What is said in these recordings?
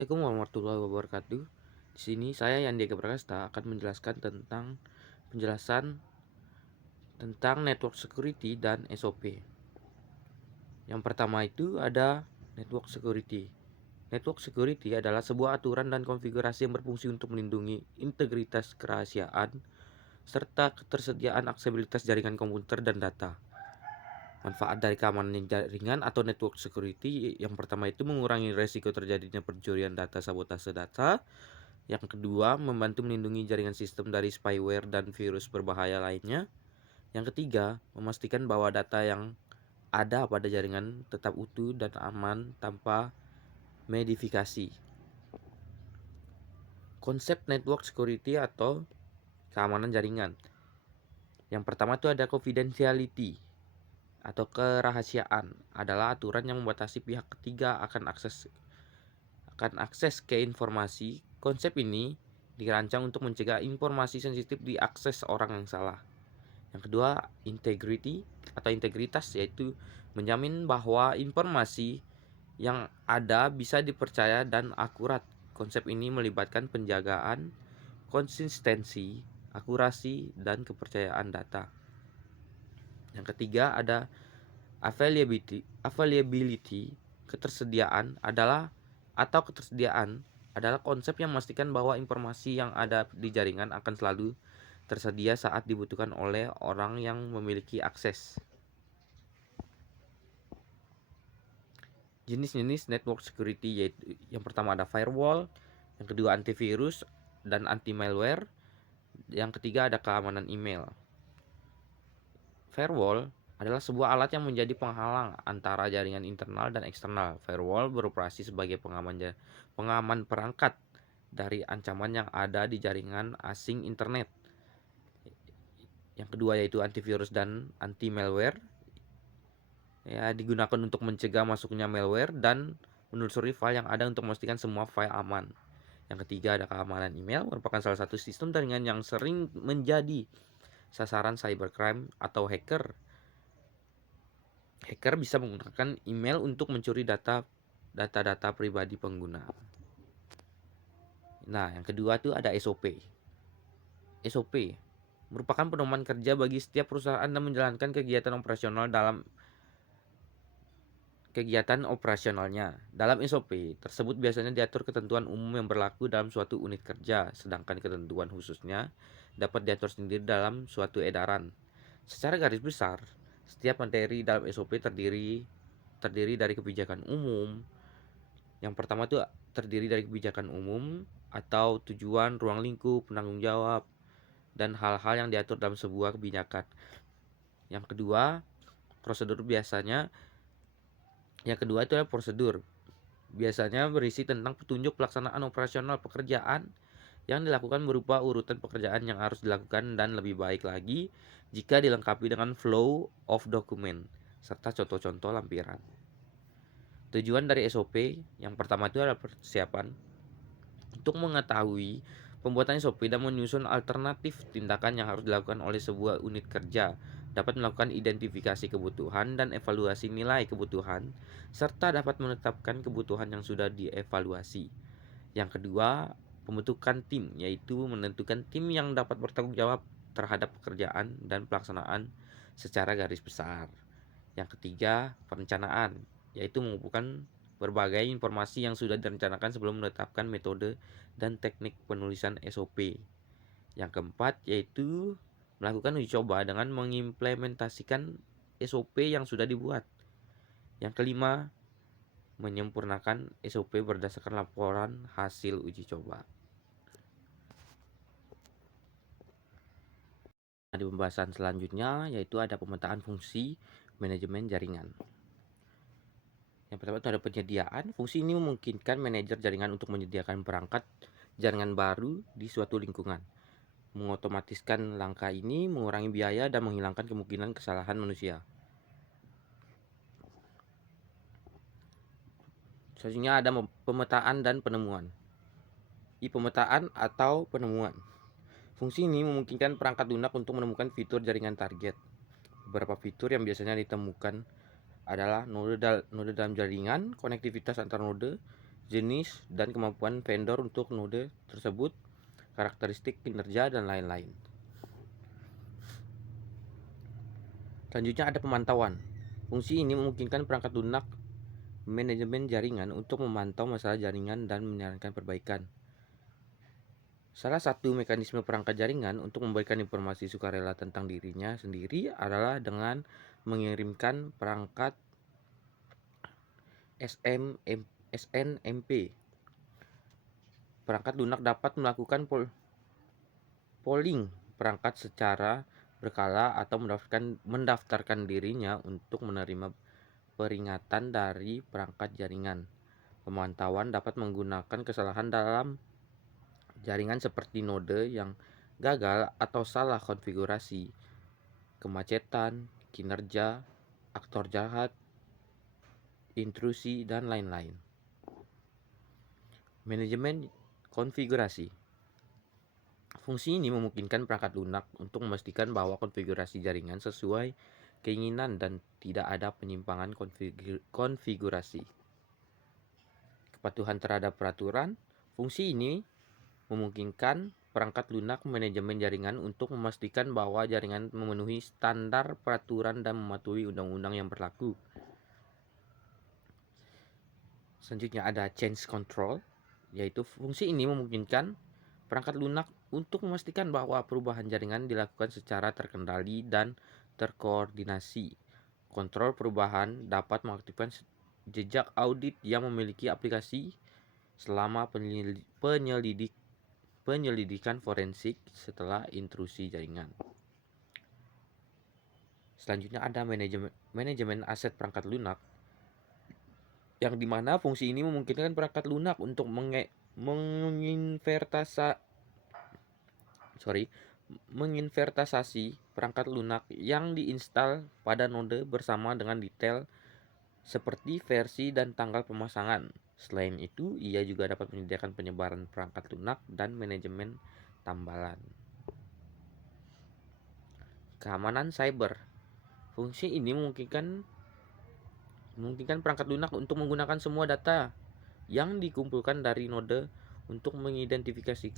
Assalamualaikum warahmatullahi wabarakatuh. Di sini saya Yandika Prakasta akan menjelaskan tentang penjelasan tentang network security dan SOP. Yang pertama itu ada network security. Network security adalah sebuah aturan dan konfigurasi yang berfungsi untuk melindungi integritas kerahasiaan serta ketersediaan aksesibilitas jaringan komputer dan data. Manfaat dari keamanan jaringan atau network security yang pertama itu mengurangi resiko terjadinya pencurian data, sabotase data. Yang kedua, membantu melindungi jaringan sistem dari spyware dan virus berbahaya lainnya. Yang ketiga, memastikan bahwa data yang ada pada jaringan tetap utuh dan aman tanpa modifikasi. Konsep network security atau keamanan jaringan. Yang pertama itu ada confidentiality atau kerahasiaan, adalah aturan yang membatasi pihak ketiga akan akses ke informasi. Konsep ini dirancang untuk mencegah informasi sensitif diakses orang yang salah. Yang kedua, integrity atau integritas, yaitu menjamin bahwa informasi yang ada bisa dipercaya dan akurat. Konsep ini melibatkan penjagaan konsistensi, akurasi, dan kepercayaan data. Yang ketiga ada availability, ketersediaan adalah konsep yang memastikan bahwa informasi yang ada di jaringan akan selalu tersedia saat dibutuhkan oleh orang yang memiliki akses. Jenis-jenis network security yaitu yang pertama ada firewall, yang kedua antivirus dan anti malware, yang ketiga ada keamanan email. Firewall adalah sebuah alat yang menjadi penghalang antara jaringan internal dan eksternal. Firewall beroperasi sebagai pengaman perangkat dari ancaman yang ada di jaringan asing internet. Yang kedua yaitu antivirus dan anti malware. Ya, digunakan untuk mencegah masuknya malware dan menelusuri file yang ada untuk memastikan semua file aman. Yang ketiga ada keamanan email, merupakan salah satu sistem jaringan yang sering menjadi sasaran cybercrime atau hacker. Hacker bisa menggunakan email untuk mencuri data pribadi pengguna. Nah, yang kedua itu ada SOP. SOP merupakan pedoman kerja bagi setiap perusahaan dan menjalankan kegiatan operasionalnya. Dalam SOP tersebut biasanya diatur ketentuan umum yang berlaku dalam suatu unit kerja, sedangkan ketentuan khususnya dapat diatur sendiri dalam suatu edaran. Secara garis besar, setiap materi dalam SOP terdiri dari kebijakan umum. Yang pertama itu terdiri dari kebijakan umum atau tujuan, ruang lingkup, penanggung jawab, dan hal-hal yang diatur dalam sebuah kebijakan. Yang kedua, prosedur biasanya Yang kedua itu adalah prosedur. Biasanya berisi tentang petunjuk pelaksanaan operasional pekerjaan yang dilakukan berupa urutan pekerjaan yang harus dilakukan dan lebih baik lagi jika dilengkapi dengan flow of document serta contoh-contoh lampiran. Tujuan dari SOP yang pertama itu adalah persiapan untuk mengetahui pembuatan SOP dan menyusun alternatif tindakan yang harus dilakukan oleh sebuah unit kerja, dapat melakukan identifikasi kebutuhan dan evaluasi nilai kebutuhan, serta dapat menetapkan kebutuhan yang sudah dievaluasi. Yang kedua, pembentukan tim, yaitu menentukan tim yang dapat bertanggung jawab terhadap pekerjaan dan pelaksanaan secara garis besar. Yang ketiga, perencanaan, yaitu mengumpulkan berbagai informasi yang sudah direncanakan sebelum menetapkan metode dan teknik penulisan SOP. Yang keempat yaitu melakukan uji coba dengan mengimplementasikan SOP yang sudah dibuat. Yang kelima, menyempurnakan SOP berdasarkan laporan hasil uji coba. Nah, di pembahasan selanjutnya yaitu ada pemetaan fungsi manajemen jaringan. Yang pertama itu ada penyediaan. Fungsi ini memungkinkan manajer jaringan untuk menyediakan perangkat jaringan baru di suatu lingkungan. Mengotomatiskan langkah ini mengurangi biaya dan menghilangkan kemungkinan kesalahan manusia. Selanjutnya ada pemetaan dan penemuan. Pemetaan atau penemuan. Fungsi ini memungkinkan perangkat lunak untuk menemukan fitur jaringan target. Beberapa fitur yang biasanya ditemukan adalah node dalam jaringan, konektivitas antar node, jenis dan kemampuan vendor untuk node tersebut, karakteristik kinerja, dan lain-lain. Selanjutnya ada pemantauan. Fungsi ini memungkinkan perangkat lunak manajemen jaringan untuk memantau masalah jaringan dan menyarankan perbaikan. Salah satu mekanisme perangkat jaringan untuk memberikan informasi sukarela tentang dirinya sendiri adalah dengan mengirimkan perangkat SNMP. Perangkat lunak dapat melakukan polling perangkat secara berkala atau mendaftarkan dirinya untuk menerima peringatan dari perangkat jaringan. Pemantauan dapat menggunakan kesalahan dalam jaringan seperti node yang gagal atau salah konfigurasi, kemacetan, kinerja, aktor jahat, intrusi, dan lain-lain. Manajemen konfigurasi. Fungsi ini memungkinkan perangkat lunak untuk memastikan bahwa konfigurasi jaringan sesuai keinginan dan tidak ada penyimpangan konfigurasi. Kepatuhan terhadap peraturan. Fungsi ini memungkinkan perangkat lunak manajemen jaringan untuk memastikan bahwa jaringan memenuhi standar peraturan dan mematuhi undang-undang yang berlaku. Selanjutnya ada change control, yaitu fungsi ini memungkinkan perangkat lunak untuk memastikan bahwa perubahan jaringan dilakukan secara terkendali dan terkoordinasi. Kontrol perubahan dapat mengaktifkan jejak audit yang memiliki aplikasi selama penyelidikan forensik setelah intrusi jaringan. Selanjutnya ada manajemen aset perangkat lunak, yang dimana fungsi ini memungkinkan perangkat lunak untuk menginventarisasi perangkat lunak yang diinstal pada node bersama dengan detail seperti versi dan tanggal pemasangan. Selain itu, ia juga dapat menyediakan penyebaran perangkat lunak dan manajemen tambalan. Keamanan cyber. Fungsi ini memungkinkan perangkat lunak untuk menggunakan semua data yang dikumpulkan dari node untuk mengidentifikasi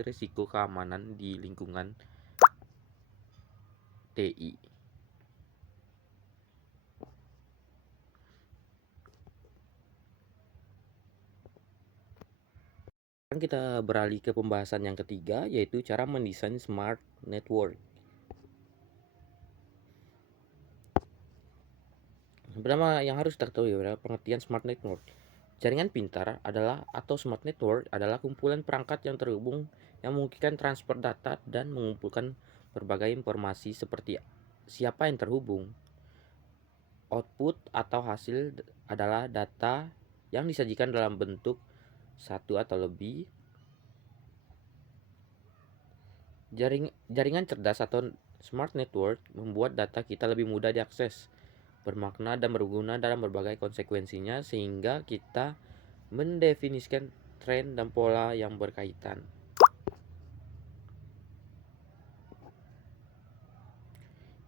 risiko keamanan di lingkungan TI. Sekarang kita beralih ke pembahasan yang ketiga, yaitu cara mendesain smart network. Pertama yang harus kita ketahui adalah pengertian smart network. Jaringan pintar adalah atau smart network adalah kumpulan perangkat yang terhubung yang memungkinkan transfer data dan mengumpulkan berbagai informasi seperti siapa yang terhubung. Output atau hasil adalah data yang disajikan dalam bentuk satu atau lebih. Jaringan cerdas atau smart network membuat data kita lebih mudah diakses, bermakna dan berguna dalam berbagai konsekuensinya, sehingga kita mendefinisikan tren dan pola yang berkaitan.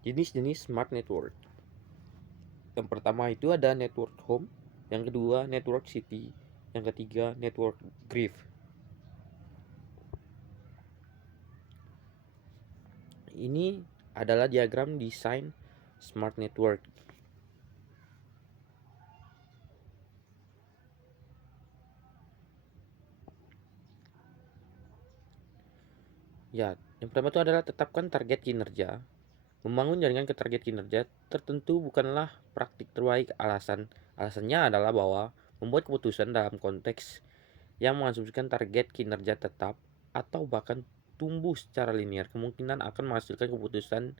Jenis-jenis smart network. Yang pertama itu ada network home, yang kedua network city, yang ketiga network graph. Ini adalah diagram desain smart network. Ya, yang pertama itu adalah tetapkan target kinerja. Membangun jaringan ke target kinerja tertentu bukanlah praktik terbaik. Alasannya adalah bahwa membuat keputusan dalam konteks yang mengasumsikan target kinerja tetap atau bahkan tumbuh secara linear kemungkinan akan menghasilkan keputusan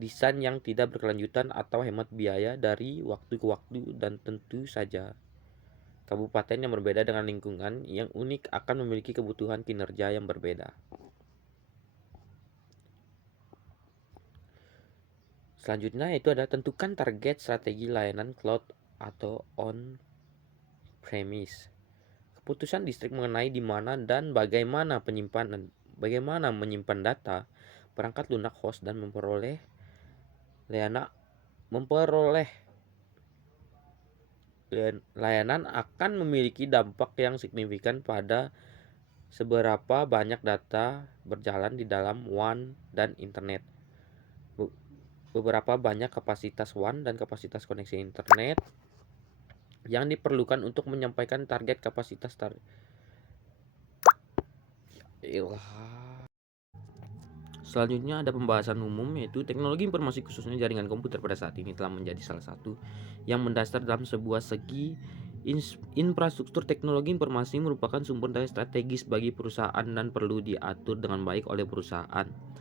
desain yang tidak berkelanjutan atau hemat biaya dari waktu ke waktu, dan tentu saja kabupaten yang berbeda dengan lingkungan yang unik akan memiliki kebutuhan kinerja yang berbeda. Selanjutnya itu adalah tentukan target strategi layanan cloud atau on-premise. Keputusan distrik mengenai di mana dan bagaimana menyimpan data, perangkat lunak host, dan memperoleh layanan akan memiliki dampak yang signifikan pada seberapa banyak data berjalan di dalam WAN dan internet. Beberapa banyak kapasitas WAN dan kapasitas koneksi internet yang diperlukan untuk menyampaikan target kapasitas Selanjutnya ada pembahasan umum, yaitu teknologi informasi khususnya jaringan komputer pada saat ini telah menjadi salah satu yang mendasar dalam sebuah segi infrastruktur. Teknologi informasi merupakan sumber daya strategis bagi perusahaan dan perlu diatur dengan baik oleh perusahaan.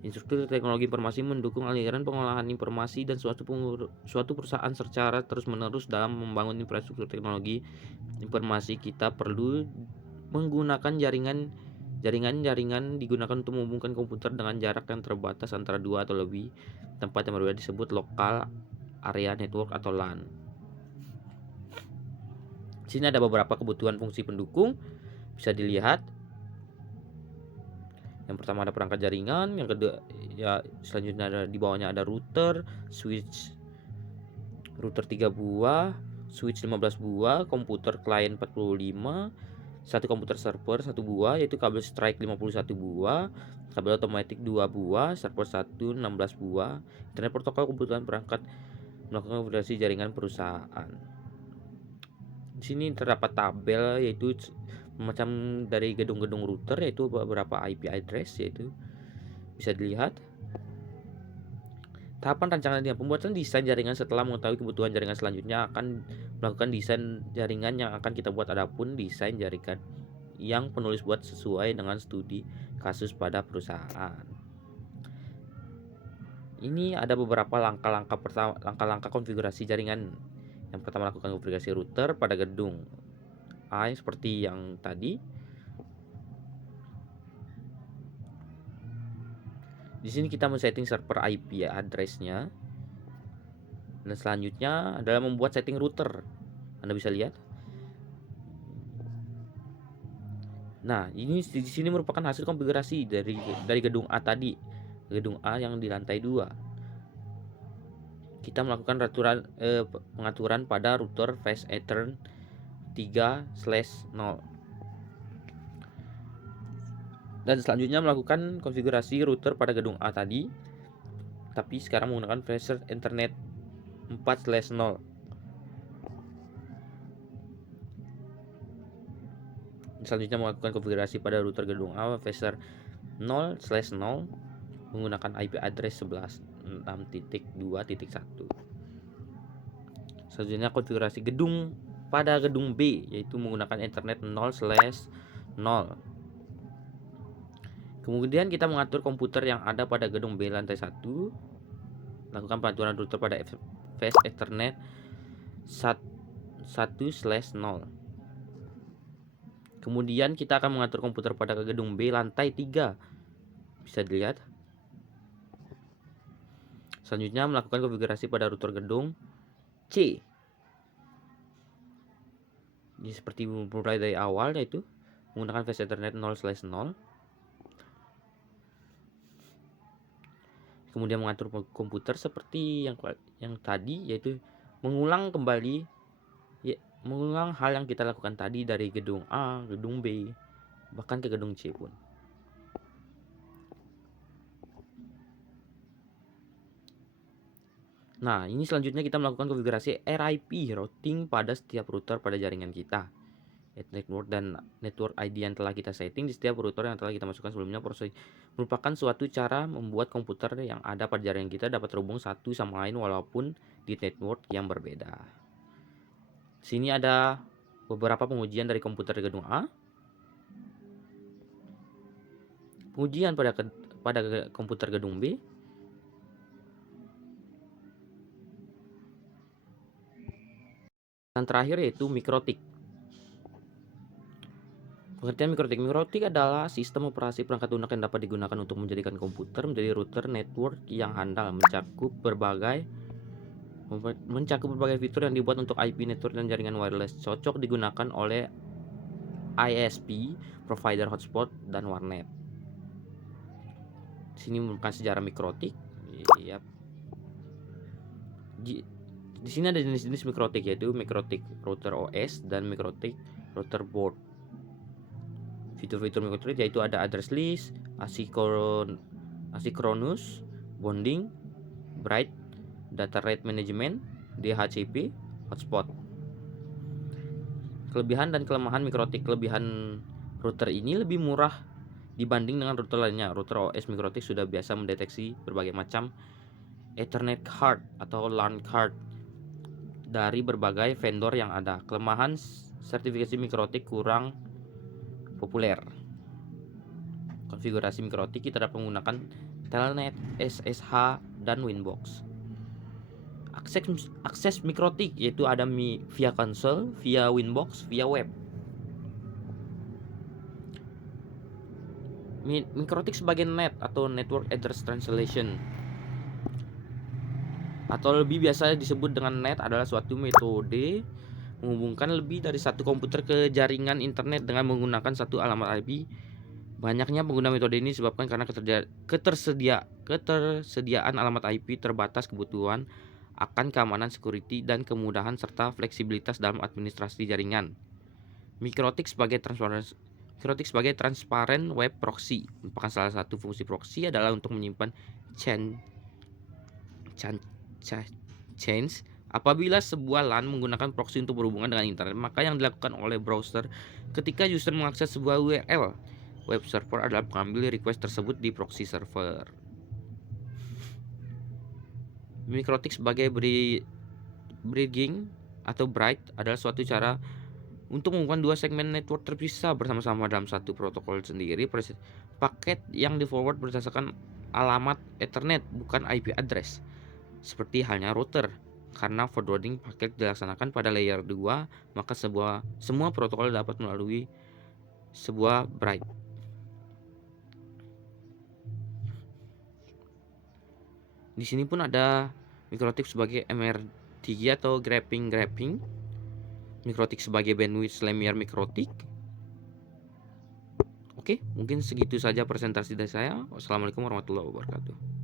Infrastruktur teknologi informasi mendukung aliran pengolahan informasi dan suatu perusahaan secara terus-menerus. Dalam membangun infrastruktur teknologi informasi, kita perlu menggunakan jaringan digunakan untuk menghubungkan komputer dengan jarak yang terbatas antara dua atau lebih tempat yang berbeda, disebut lokal area network atau LAN. Di sini ada beberapa kebutuhan fungsi pendukung, bisa dilihat. Yang pertama ada perangkat jaringan, yang kedua ya selanjutnya ada di bawahnya ada router, router 3 buah, switch 15 buah, komputer client 45, satu komputer server 1 buah, yaitu kabel strike 51 buah, kabel otomatik 2 buah, server 1 16 buah, internet protokol, kebutuhan perangkat melakukan konfigurasi jaringan perusahaan. Di sini terdapat tabel, yaitu macam dari gedung-gedung router, yaitu beberapa IP address, yaitu bisa dilihat. Tahapan rancangan pembuatan desain jaringan. Setelah mengetahui kebutuhan jaringan, selanjutnya akan melakukan desain jaringan yang akan kita buat. Adapun desain jaringan yang penulis buat sesuai dengan studi kasus pada perusahaan. Ini ada beberapa langkah-langkah konfigurasi jaringan. Yang pertama, lakukan konfigurasi router pada gedung A seperti yang tadi. Di sini kita men-setting server IP address-nya. Dan selanjutnya adalah membuat setting router. Anda bisa lihat. Nah, ini di sini merupakan hasil konfigurasi dari gedung A tadi. Gedung A yang di lantai 2. Kita melakukan pengaturan pada router Fast Ethernet 3/0. Dan selanjutnya melakukan konfigurasi router pada gedung A tadi, tapi sekarang menggunakan Fast Ethernet 4/0. Selanjutnya melakukan konfigurasi pada router gedung A Fast 0/0 menggunakan IP address 11.6.2.1. Selanjutnya konfigurasi gedung pada gedung B, yaitu menggunakan Ethernet 0/0. Kemudian kita mengatur komputer yang ada pada gedung B lantai 1. Lakukan pengaturan router pada Fast Ethernet 1/0. Kemudian kita akan mengatur komputer pada gedung B lantai 3. Bisa dilihat. Selanjutnya melakukan konfigurasi pada router gedung C. Ini seperti mulai dari awal, yaitu menggunakan Fast Ethernet 0/0. Kemudian mengatur komputer seperti yang tadi, yaitu mengulang hal yang kita lakukan tadi dari gedung A, gedung B, bahkan ke gedung C pun. Nah, ini selanjutnya kita melakukan konfigurasi RIP routing pada setiap router pada jaringan kita. Network dan network ID yang telah kita setting di setiap router yang telah kita masukkan sebelumnya. Proses merupakan suatu cara membuat komputer yang ada pada jaringan kita dapat terhubung satu sama lain walaupun di network yang berbeda. Sini ada beberapa pengujian dari komputer di gedung A. Pengujian pada komputer gedung B. Dan terakhir yaitu mikrotik. Pengertian mikrotik adalah sistem operasi perangkat lunak yang dapat digunakan untuk menjadikan komputer menjadi router network yang handal, mencakup berbagai fitur yang dibuat untuk IP network dan jaringan wireless, cocok digunakan oleh ISP, provider hotspot, dan warnet. Sini merupakan sejarah mikrotik. Yap. Di sini ada jenis-jenis mikrotik, yaitu mikrotik router OS dan mikrotik router board. Fitur-fitur mikrotik yaitu ada address list, asynchronous bonding, bright, data rate management, DHCP, hotspot. Kelebihan dan kelemahan mikrotik. Kelebihan router ini lebih murah dibanding dengan router lainnya. Router OS mikrotik sudah biasa mendeteksi berbagai macam Ethernet card atau LAN card dari berbagai vendor yang ada. Kelemahan sertifikasi mikrotik kurang populer. Konfigurasi mikrotik kita dapat menggunakan Telnet, SSH, dan Winbox. Akses mikrotik yaitu ada via konsol, via Winbox, via web. Mikrotik sebagai NAT atau Network Address Translation atau lebih biasa disebut dengan NAT adalah suatu metode menghubungkan lebih dari satu komputer ke jaringan internet dengan menggunakan satu alamat IP. Banyaknya pengguna metode ini disebabkan karena ketersediaan alamat IP terbatas, kebutuhan akan keamanan security dan kemudahan serta fleksibilitas dalam administrasi jaringan. Mikrotik sebagai transparent web proxy merupakan salah satu fungsi proxy adalah untuk menyimpan chains. Apabila sebuah LAN menggunakan proxy untuk berhubungan dengan internet, maka yang dilakukan oleh browser ketika user mengakses sebuah URL web server adalah mengambil request tersebut di proxy server. Mikrotik sebagai bridging atau bridge adalah suatu cara untuk menghubungkan dua segmen network terpisah bersama-sama dalam satu protokol sendiri. Paket yang di-forward berdasarkan alamat Ethernet bukan IP address, seperti halnya router. Karena forwarding paket dilaksanakan pada layer 2, maka semua protokol dapat melalui sebuah bridge. Di sini pun ada mikrotik sebagai MR3 atau graphing. Mikrotik sebagai bandwidth linear mikrotik. Oke, mungkin segitu saja presentasi dari saya. Wassalamualaikum warahmatullahi wabarakatuh.